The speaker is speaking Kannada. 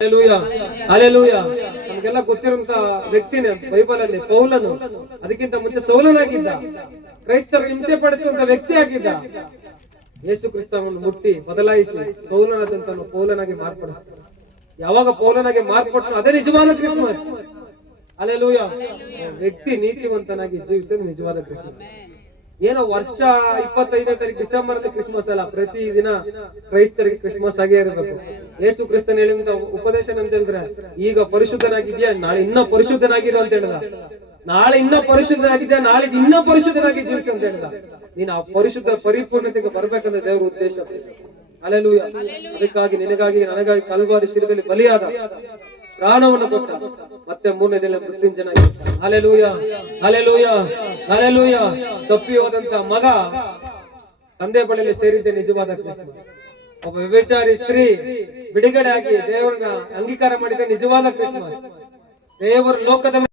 Hallelujah hallelujah. ನಮ್ಗೆಲ್ಲ ಗೊತ್ತಿರುವಂತ ವ್ಯಕ್ತಿನೇ ಬೈಬಲ್ ಅಲ್ಲಿ ಪೌಲನು. ಅದಕ್ಕಿಂತ ಮುಂಚೆ ಸೌಲನಾಗಿದ್ದ, ಕ್ರೈಸ್ತರು ಹಿಂಸೆ ಪಡಿಸುವಂತ ವ್ಯಕ್ತಿ ಆಗಿದ್ದ. ಯೇಸು ಕ್ರಿಸ್ತನನ್ನು ಮುಟ್ಟಿ ಬದಲಾಯಿಸಿ ಸೌಲನಾದಂತ ಪೌಲನಾಗಿ ಮಾರ್ಪಡಿಸ್ತಾರೆ. ಯಾವಾಗ ಪೌಲನಾಗಿ ಮಾರ್ಪಟ್ಟು ಅದೇ ನಿಜವಾದ ಕ್ರಿಸ್ಮಸ್. ಹಲ್ಲೆಲೂಯಾ. ವ್ಯಕ್ತಿ ನೀತಿವಂತನಾಗಿ ಜೀವಿಸೋದು ನಿಜವಾದ ಕ್ರಿಸ್ಮಸ್. ಏನೋ ವರ್ಷ 25ನೇ ತಾರೀಕು ಡಿಸೆಂಬರ್ ಅಲ್ಲಿ ಕ್ರಿಸ್ಮಸ್ ಅಲ್ಲ, ಪ್ರತಿ ದಿನ ಕ್ರೈಸ್ತರಿಗೆ ಕ್ರಿಸ್ಮಸ್ ಆಗೇ ಇರಬೇಕು. ಯೇಸು ಕ್ರಿಸ್ತನ್ ಹೇಳಿದ ಉಪದೇಶ ಅಂತ ಹೇಳಿದ್ರೆ, ಈಗ ಪರಿಶುದ್ಧನಾಗಿದ್ಯಾ, ನಾಳೆ ಇನ್ನೂ ಪರಿಶುದ್ಧನಾಗಿರು ಅಂತ ಹೇಳಿದ. ನಾಳೆ ಇನ್ನೂ ಪರಿಶುದ್ಧನಾಗಿದ್ಯಾ, ನಾಳೆ ಇನ್ನೂ ಪರಿಶುದ್ಧನಾಗಿ ಜೀವಿಸು ಅಂತ ಹೇಳಿದ. ನೀನು ಆ ಪರಿಶುದ್ಧ ಪರಿಪೂರ್ಣತೆಗೆ ಬರ್ಬೇಕಂದ್ರೆ ದೇವರ ಉದ್ದೇಶ. ಹಲ್ಲೆಲೂಯಾ. ಅದಕ್ಕಾಗಿ ನಿನಗಾಗಿ ನನಗಾಗಿ ಕಲ್ವಾರಿ ಶಿಲುಬೆಯಲ್ಲಿ ಬಲಿಯಾದ, ಪ್ರಾಣವನ್ನು ಕೊಟ್ಟ, ಮತ್ತೆ ಮೂರನೇ ದಿನ ಮೃತ್ಯುಂಜಯನಾಗಿ. Hallelujah hallelujah hallelujah. ತಪ್ಪಿ ಹೋದಂತ ಮಗ ತಂದೆ ಬಳಿಯಲ್ಲಿ ಸೇರಿದ್ದೆ ನಿಜವಾದ ಕ್ರಿಸ್ಮಸ್. ಒಬ್ಬ ವ್ಯಭಿಚಾರಿ ಸ್ತ್ರೀ ಬಿಡುಗಡೆ ಆಗಿ ದೇವರನ್ನ ಅಂಗೀಕಾರ ಮಾಡಿದ ನಿಜವಾದ ಕ್ರಿಸ್ಮಸ್. ದೇವರ ಲೋಕದ